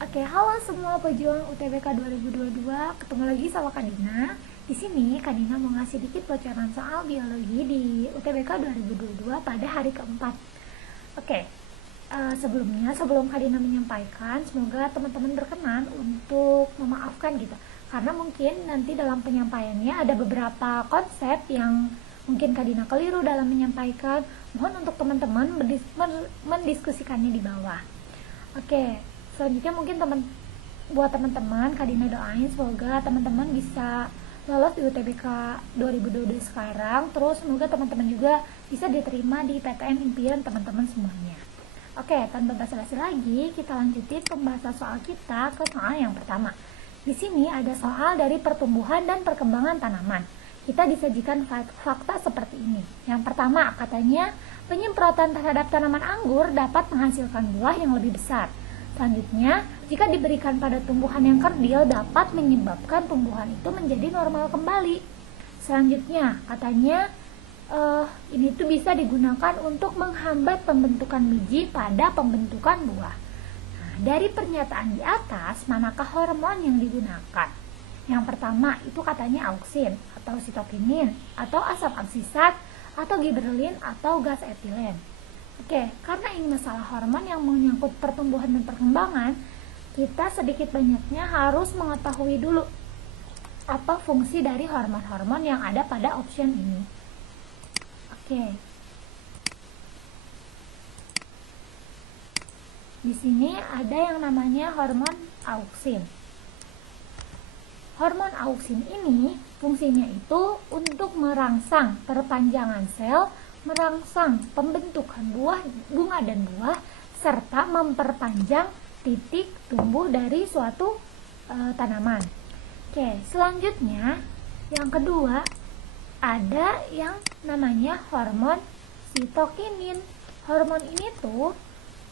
Oke, halo semua pejuang UTBK 2022. Ketemu lagi sama Kak Dina. Di sini Kak Dina mau ngasih dikit bocoran soal biologi di UTBK 2022 pada hari keempat. Oke, sebelum Kak Dina menyampaikan, semoga teman-teman berkenan untuk memaafkan gitu. Karena mungkin nanti dalam penyampaiannya ada beberapa konsep yang mungkin Kak Dina keliru dalam menyampaikan. Mohon untuk teman-teman mendiskusikannya di bawah. Oke, selanjutnya mungkin buat teman-teman Kak Dina doain semoga teman-teman bisa lolos di UTBK 2022 sekarang. Terus semoga teman-teman juga bisa diterima di PTN impian teman-teman semuanya. Oke, tanpa basa-basi lagi, kita lanjutin pembahasan soal kita ke soal yang pertama. Di sini ada soal dari pertumbuhan dan perkembangan tanaman. Kita disajikan fakta seperti ini. Yang pertama, katanya penyemprotan terhadap tanaman anggur dapat menghasilkan buah yang lebih besar. Selanjutnya, jika diberikan pada tumbuhan yang kerdil dapat menyebabkan tumbuhan itu menjadi normal kembali. Selanjutnya, katanya ini tuh bisa digunakan untuk menghambat pembentukan biji pada pembentukan buah. Nah, dari pernyataan di atas, manakah hormon yang digunakan? Yang pertama itu katanya auksin atau sitokinin atau asam absisat atau giberelin atau gas etilen. Oke, karena ini masalah hormon yang menyangkut pertumbuhan dan perkembangan, kita sedikit banyaknya harus mengetahui dulu apa fungsi dari hormon-hormon yang ada pada option ini. Oke. Di sini ada yang namanya hormon auksin. Hormon auksin ini fungsinya itu untuk merangsang perpanjangan sel, merangsang pembentukan bunga dan buah, serta memperpanjang titik tumbuh dari suatu tanaman. Oke, selanjutnya yang kedua ada yang namanya hormon sitokinin. Hormon ini tuh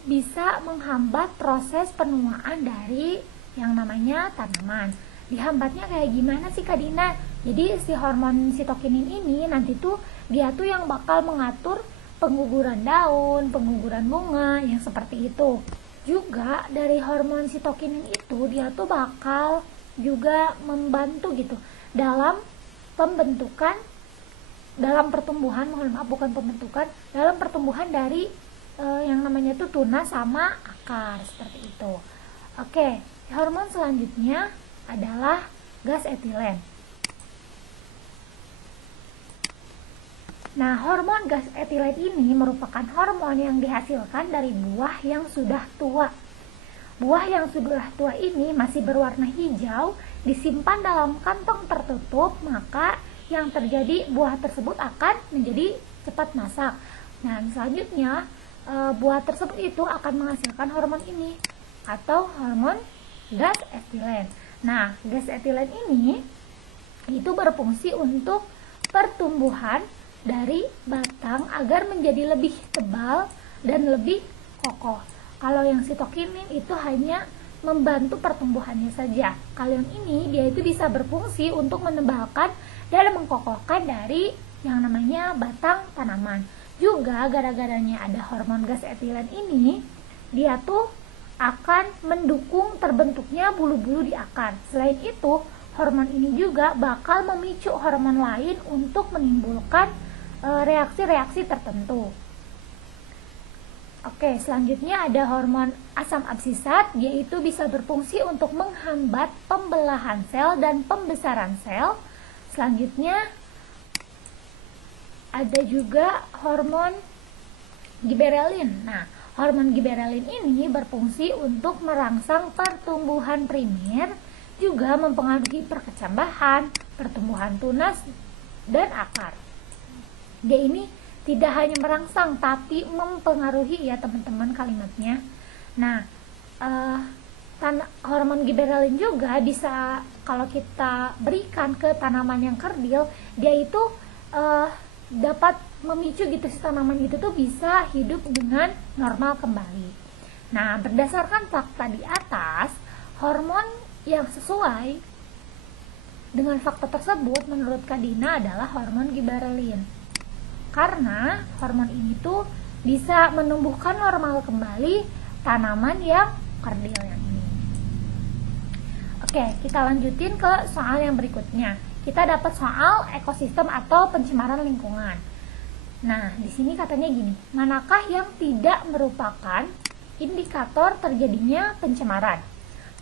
bisa menghambat proses penuaan dari yang namanya tanaman. Dihambatnya kayak gimana sih Kak Dina? Jadi si hormon sitokinin ini nanti tuh dia tuh yang bakal mengatur pengguguran daun, pengguguran bunga, yang seperti itu. Juga dari hormon sitokinin itu dia tuh bakal juga membantu gitu dalam pembentukan, dalam pertumbuhan, dalam pertumbuhan dari yang namanya tuh tunas sama akar, seperti itu. Oke, hormon selanjutnya adalah gas etilen. Nah, hormon gas etilen ini merupakan hormon yang dihasilkan dari buah yang sudah tua. Buah yang sudah tua ini masih berwarna hijau, disimpan dalam kantong tertutup, maka yang terjadi buah tersebut akan menjadi cepat masak. Nah, selanjutnya buah tersebut itu akan menghasilkan hormon ini atau hormon gas etilen. Nah, gas etilen ini itu berfungsi untuk pertumbuhan dari batang agar menjadi lebih tebal dan lebih kokoh. Kalau yang sitokinin itu hanya membantu pertumbuhannya saja. Kalau yang ini dia itu bisa berfungsi untuk menebalkan dan mengkokohkan dari yang namanya batang tanaman. Juga gara-garanya ada hormon gas etilen ini, dia tuh akan mendukung terbentuknya bulu-bulu di akar. Selain itu, hormon ini juga bakal memicu hormon lain untuk menimbulkan reaksi-reaksi tertentu. Oke, selanjutnya ada hormon asam absisat, yaitu bisa berfungsi untuk menghambat pembelahan sel dan pembesaran sel. Selanjutnya ada juga hormon giberelin. Nah, hormon giberelin ini berfungsi untuk merangsang pertumbuhan primer, juga mempengaruhi perkecambahan, pertumbuhan tunas, dan akar. Dia ini tidak hanya merangsang, tapi mempengaruhi ya teman-teman kalimatnya. Nah, hormon giberelin juga bisa kalau kita berikan ke tanaman yang kerdil, dia itu dapat memicu gitu si tanaman itu tuh bisa hidup dengan normal kembali. Nah, berdasarkan fakta di atas, hormon yang sesuai dengan fakta tersebut menurut Kak Dina adalah hormon giberelin. Karena hormon ini tuh bisa menumbuhkan normal kembali tanaman yang kerdil yang ini. Oke, kita lanjutin ke soal yang berikutnya. Kita dapat soal ekosistem atau pencemaran lingkungan. Nah, di sini katanya gini, manakah yang tidak merupakan indikator terjadinya pencemaran?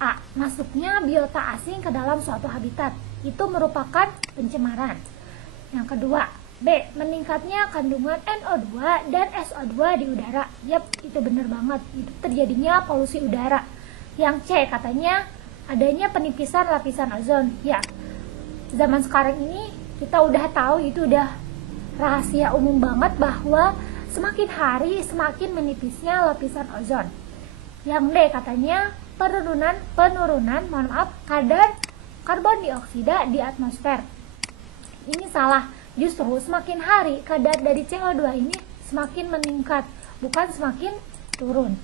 A. Masuknya biota asing ke dalam suatu habitat, itu merupakan pencemaran. Yang kedua, B. Meningkatnya kandungan NO2 dan SO2 di udara. Yap, itu benar banget, itu terjadinya polusi udara. Yang C katanya adanya penipisan lapisan ozon. Ya, zaman sekarang ini kita udah tahu, itu udah rahasia umum banget bahwa semakin hari semakin menipisnya lapisan ozon. Yang D katanya penurunan kadar karbon dioksida di atmosfer. Ini salah, justru semakin hari kadar dari CO2 ini semakin meningkat, bukan semakin turun.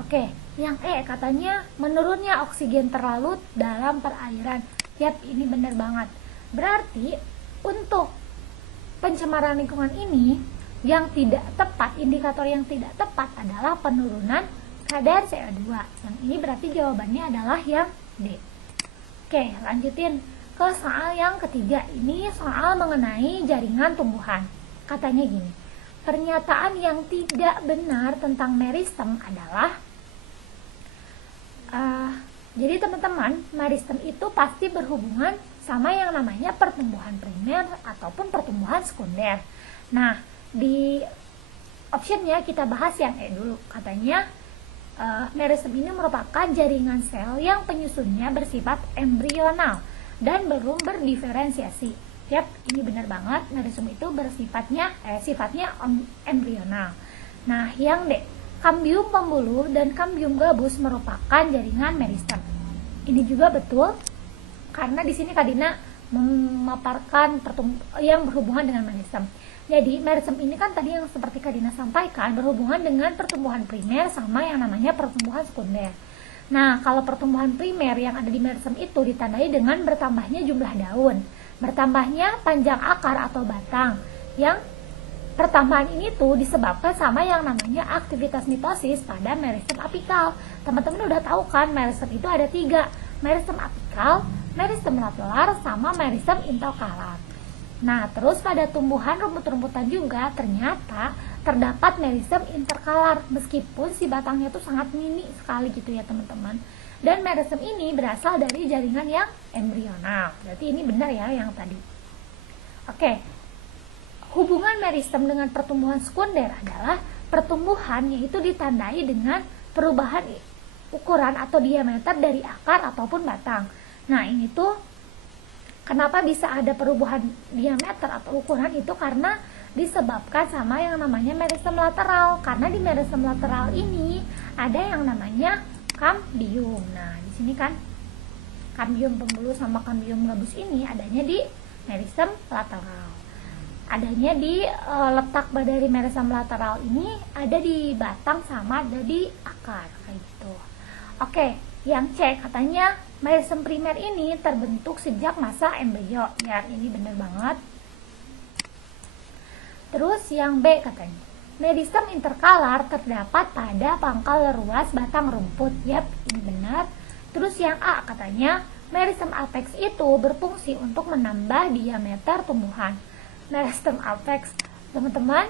Oke, yang E katanya menurunnya oksigen terlalu dalam perairan. Yap, ini benar banget. Berarti untuk pencemaran lingkungan ini yang tidak tepat, indikator yang tidak tepat adalah penurunan kadar CO2. Yang ini berarti jawabannya adalah yang D. Oke, lanjutin ke soal yang ketiga. Ini soal mengenai jaringan tumbuhan. Katanya gini, pernyataan yang tidak benar tentang meristem adalah jadi teman-teman, meristem itu pasti berhubungan sama yang namanya pertumbuhan primer ataupun pertumbuhan sekunder. Nah, di optionnya kita bahas yang E dulu. Katanya meristem ini merupakan jaringan sel yang penyusunnya bersifat embrional dan belum berdiferensiasi. Yap, ini benar banget, meristem itu sifatnya embrional. Nah, yang D, kambium pembuluh dan kambium gabus merupakan jaringan meristem. Ini juga betul, karena di sini Kak Dina memaparkan yang berhubungan dengan meristem. Jadi meristem ini kan tadi yang seperti Kak Dina sampaikan berhubungan dengan pertumbuhan primer sama yang namanya pertumbuhan sekunder. Nah, kalau pertumbuhan primer yang ada di meristem itu ditandai dengan bertambahnya jumlah daun, bertambahnya panjang akar atau batang. Yang pertambahan ini tuh disebabkan sama yang namanya aktivitas mitosis pada meristem apikal. Teman-teman udah tahu kan, meristem itu ada 3, meristem apikal, meristem lateral, sama meristem interkalar. Nah, terus pada tumbuhan rumput-rumputan juga ternyata terdapat meristem interkalar, meskipun si batangnya tuh sangat mini sekali gitu ya teman-teman. Dan meristem ini berasal dari jaringan yang embrional. Berarti ini benar ya yang tadi. Oke. Hubungan meristem dengan pertumbuhan sekunder adalah pertumbuhan yaitu ditandai dengan perubahan ukuran atau diameter dari akar ataupun batang. Nah, ini tuh kenapa bisa ada perubahan diameter atau ukuran itu karena disebabkan sama yang namanya meristem lateral. Karena di meristem lateral ini ada yang namanya kambium. Nah, di sini kan kambium pembuluh sama kambium gabus ini adanya di meristem lateral. Adanya di letak dari meristem lateral ini ada di batang sama ada di akar kayak gitu. Oke, yang C katanya meristem primer ini terbentuk sejak masa embrio. Ya, ini benar banget. Terus yang B katanya meristem interkalar terdapat pada pangkal luas batang rumput. Yap, ini benar. Terus yang A katanya meristem apex itu berfungsi untuk menambah diameter tumbuhan. Meristem apex, teman-teman,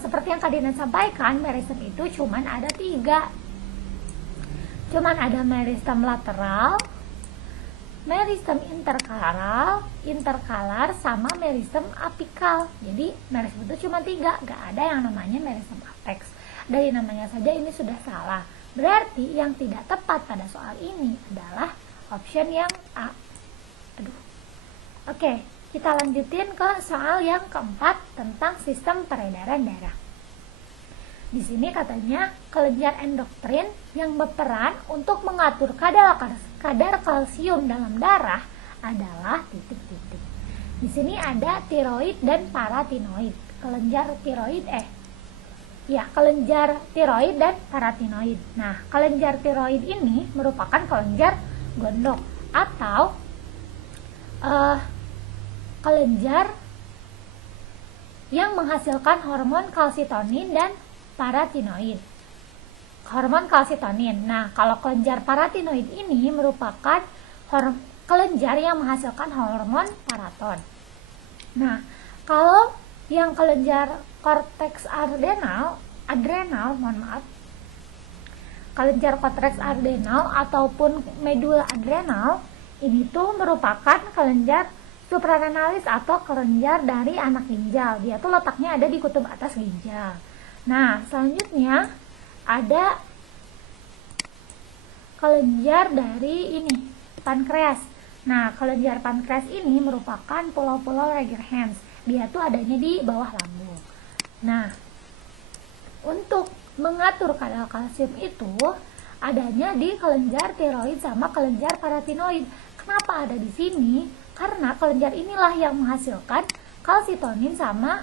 seperti yang Kak Dina sampaikan, meristem itu cuman ada 3. Cuman ada meristem lateral, meristem interkalar, sama meristem apikal. Jadi meristem itu cuma 3, gak ada yang namanya meristem apex. Dari namanya saja ini sudah salah. Berarti yang tidak tepat pada soal ini adalah option yang A. Oke, kita lanjutin ke soal yang keempat tentang sistem peredaran darah. Di sini katanya kelenjar endokrin yang berperan untuk mengatur kadar kalsium dalam darah adalah titik-titik. Di sini ada tiroid dan paratinoid. Kelenjar tiroid dan paratinoid. Nah, kelenjar tiroid ini merupakan kelenjar gondok atau kelenjar yang menghasilkan hormon kalsitonin dan paratinoid. Hormon kalsitonin. Nah, kalau kelenjar paratinoid ini merupakan kelenjar yang menghasilkan hormon paraton. Nah, kalau yang kelenjar korteks adrenal, kelenjar korteks adrenal ataupun medula adrenal ini tuh merupakan kelenjar suprarenalis atau kelenjar dari anak ginjal. Dia tuh letaknya ada di kutub atas ginjal. Nah, selanjutnya ada kelenjar dari ini, pankreas. Nah, kelenjar pankreas ini merupakan pulau-pulau Langerhans. Dia tuh adanya di bawah lambung. Nah, untuk mengatur kadar kalsium itu adanya di kelenjar tiroid sama kelenjar paratinoid. Kenapa ada di sini? Karena kelenjar inilah yang menghasilkan kalsitonin sama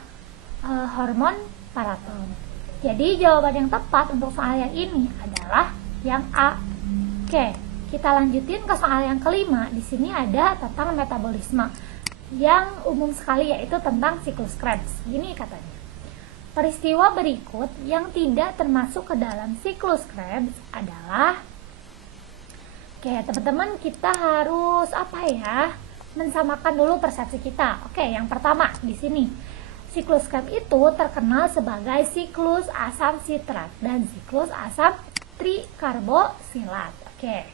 hormon paraton. Jadi jawaban yang tepat untuk soal yang ini adalah yang A. Oke, kita lanjutin ke soal yang kelima. Di sini ada tentang metabolisme yang umum sekali, yaitu tentang siklus Krebs. Gini katanya. Peristiwa berikut yang tidak termasuk ke dalam siklus Krebs adalah, oke teman-teman, kita harus mensamakan dulu persepsi kita. Oke, yang pertama di sini siklus Krebs itu terkenal sebagai siklus asam sitrat dan siklus asam trikarbosilat. Oke.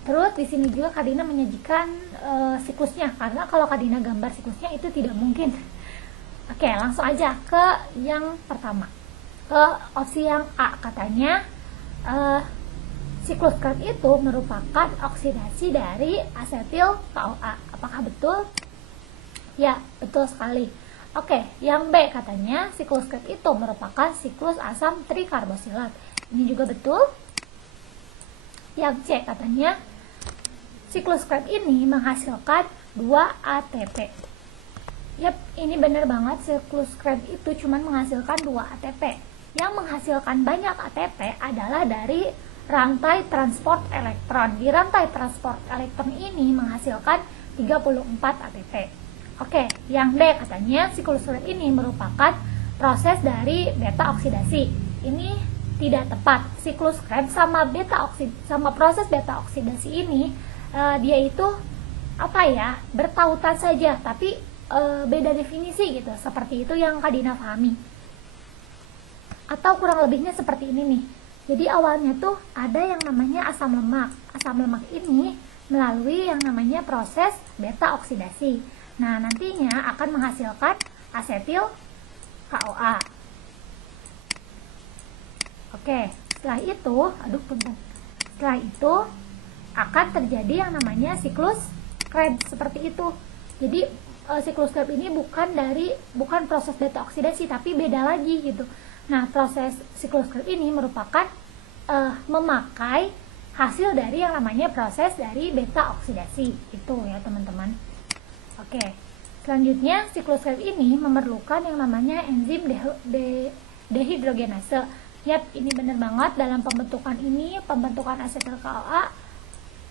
Terus di sini juga Kak Dina menyajikan siklusnya, karena kalau Kak Dina gambar siklusnya itu tidak mungkin. Oke, langsung aja ke yang pertama, ke opsi yang A. Katanya siklus Krebs itu merupakan oksidasi dari asetil KOA. Apakah betul? Ya, betul sekali. Oke, yang B katanya siklus Krebs itu merupakan siklus asam trikarbosilat. Ini juga betul. Yang C katanya siklus Krebs ini menghasilkan 2 ATP. Yap, ini benar banget, siklus Krebs itu cuma menghasilkan 2 ATP. Yang menghasilkan banyak ATP adalah dari rantai transport elektron. Di rantai transport elektron ini menghasilkan 34 ATP. Oke, yang D katanya siklus Krebs ini merupakan proses dari beta oksidasi. Ini tidak tepat. Siklus Krebs sama proses beta oksidasi ini dia itu bertautan saja, tapi beda definisi gitu. Seperti itu yang Kak Dina pahami. Atau kurang lebihnya seperti ini nih. Jadi awalnya tuh ada yang namanya asam lemak. Asam lemak ini melalui yang namanya proses beta oksidasi. Nah, nantinya akan menghasilkan asetil KOA. Oke, setelah itu akan terjadi yang namanya siklus Krebs seperti itu. Jadi siklus Krebs ini bukan proses beta oksidasi, tapi beda lagi gitu. Nah, proses siklus Krebs ini merupakan memakai hasil dari yang namanya proses dari beta oksidasi itu ya teman-teman. Oke, selanjutnya siklus Krebs ini memerlukan yang namanya enzim dehidrogenase. Yap, ini benar banget, dalam pembentukan asetil KOA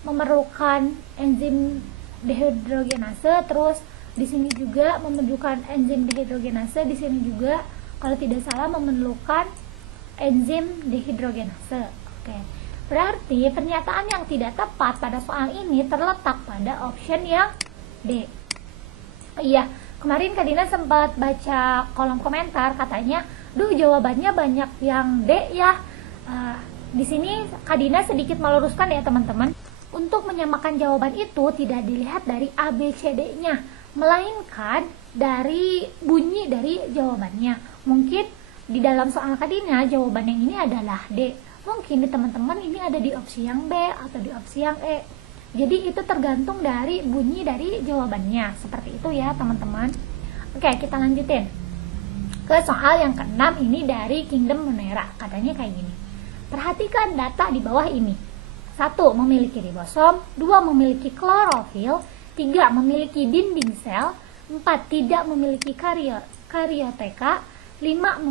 memerlukan enzim dehidrogenase. Terus di sini juga memerlukan enzim dehidrogenase, di sini juga kalau tidak salah memerlukan enzim dehidrogenase. Oke. Berarti pernyataan yang tidak tepat pada soal ini terletak pada option yang D. Iya, kemarin Kak Dina sempat baca kolom komentar, katanya, "Duh, jawabannya banyak yang D ya." Di sini Kak Dina sedikit meluruskan ya teman-teman. Untuk menyamakan jawaban itu tidak dilihat dari A, B, C, D-nya, melainkan dari bunyi dari jawabannya. Mungkin di dalam soal Kak Dina jawaban yang ini adalah D. Mungkin di teman-teman ini ada di opsi yang B atau di opsi yang E. Jadi itu tergantung dari bunyi dari jawabannya. Seperti itu ya teman-teman. Oke, kita lanjutin ke soal yang ke-6. Ini dari Kingdom Monera. Katanya kayak gini. Perhatikan data di bawah ini. 1. Memiliki ribosom. 2. Memiliki klorofil. 3. Memiliki dinding sel. 4. Tidak memiliki karioteka. 5.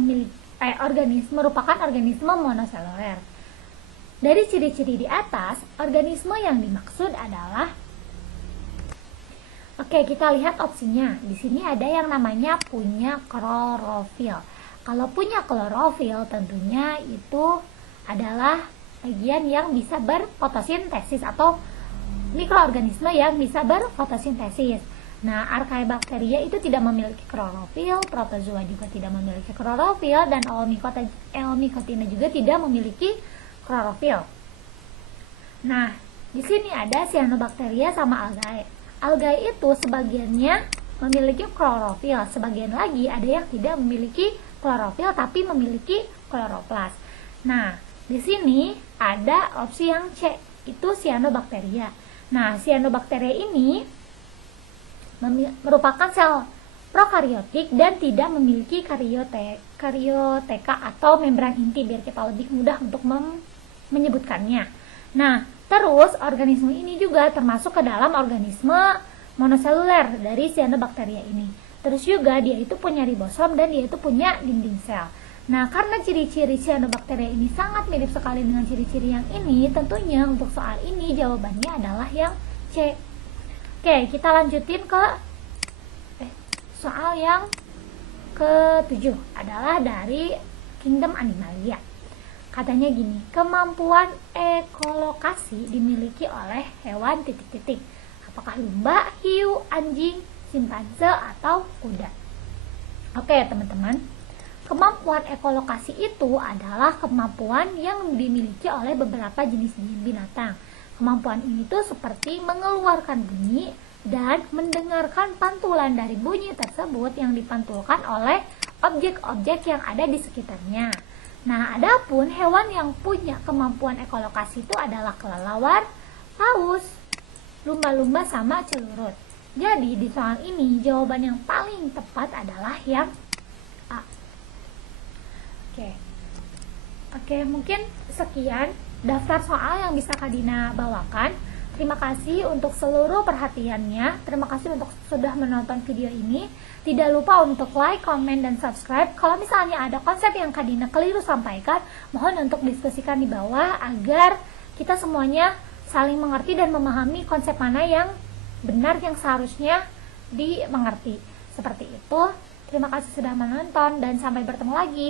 Merupakan organisme monoseluler. Dari ciri-ciri di atas, organisme yang dimaksud adalah, oke, kita lihat opsinya. Di sini ada yang namanya punya klorofil. Kalau punya klorofil tentunya itu adalah bagian yang bisa berfotosintesis atau mikroorganisme yang bisa berfotosintesis. Nah, Archaebacteria itu tidak memiliki klorofil, protozoa juga tidak memiliki klorofil, dan Eomycotina juga tidak memiliki klorofil. Nah, di sini ada Cyanobacteria sama algae. Algae itu sebagiannya memiliki klorofil, sebagian lagi ada yang tidak memiliki klorofil tapi memiliki kloroplas. Nah, di sini ada opsi yang C, itu Cyanobacteria. Nah, Cyanobacteria ini merupakan sel prokariotik dan tidak memiliki karioteka atau membran inti, biar kita lebih mudah untuk menyebutkannya. Nah, terus organisme ini juga termasuk ke dalam organisme monoseluler dari Cyanobacteria ini. Terus juga dia itu punya ribosom dan dia itu punya dinding sel. Nah, karena ciri-ciri Cyanobacteria ini sangat mirip sekali dengan ciri-ciri yang ini, tentunya untuk soal ini jawabannya adalah yang C. Oke, kita lanjutin ke soal yang ke-7 adalah dari Kingdom Animalia. Katanya gini, kemampuan ekolokasi dimiliki oleh hewan titik-titik. Apakah lumba, hiu, anjing, simpanse, atau kuda? Oke, teman-teman. Kemampuan ekolokasi itu adalah kemampuan yang dimiliki oleh beberapa jenis binatang. Kemampuan ini tuh seperti mengeluarkan bunyi dan mendengarkan pantulan dari bunyi tersebut yang dipantulkan oleh objek-objek yang ada di sekitarnya. Nah, adapun hewan yang punya kemampuan ekolokasi itu adalah kelelawar, paus, lumba-lumba, sama celurut. Jadi, di soal ini jawaban yang paling tepat adalah yang A. Oke, mungkin sekian daftar soal yang bisa Kak Dina bawakan. Terima kasih untuk seluruh perhatiannya. Terima kasih untuk sudah menonton video ini. Tidak lupa untuk like, comment, dan subscribe. Kalau misalnya ada konsep yang Kak Dina keliru sampaikan, mohon untuk diskusikan di bawah agar kita semuanya saling mengerti dan memahami konsep mana yang benar yang seharusnya dimengerti. Seperti itu. Terima kasih sudah menonton dan sampai bertemu lagi.